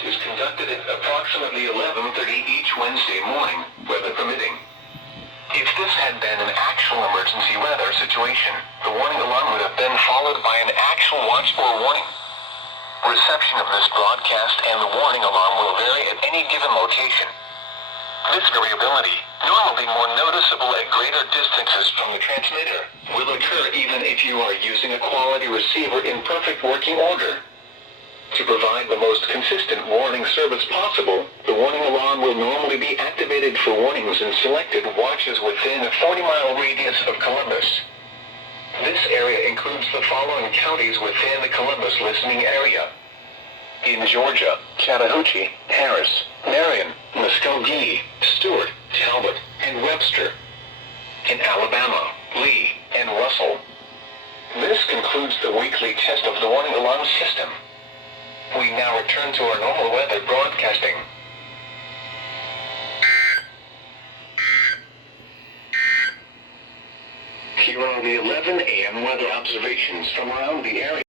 broadcast is conducted at approximately 11:30 each Wednesday morning, weather permitting. If this had been an actual emergency weather situation, the warning alarm would have been followed by an actual watch or warning. Reception of this broadcast and the warning alarm will vary at any given location. This variability, normally more noticeable at greater distances from the transmitter, will occur even if you are using a quality receiver in perfect working order. To provide the most consistent warning service possible, the warning alarm will normally be activated for warnings in selected watches within a 40-mile radius of Columbus. This area includes the following counties within the Columbus listening area. In Georgia, Chattahoochee, Harris, Marion, Muskogee, Stewart, Talbot, and Webster. In Alabama, Lee, and Russell. This concludes the weekly test of the warning alarm system. We now return to our normal weather broadcasting. Here are the 11 a.m. weather observations from around the area.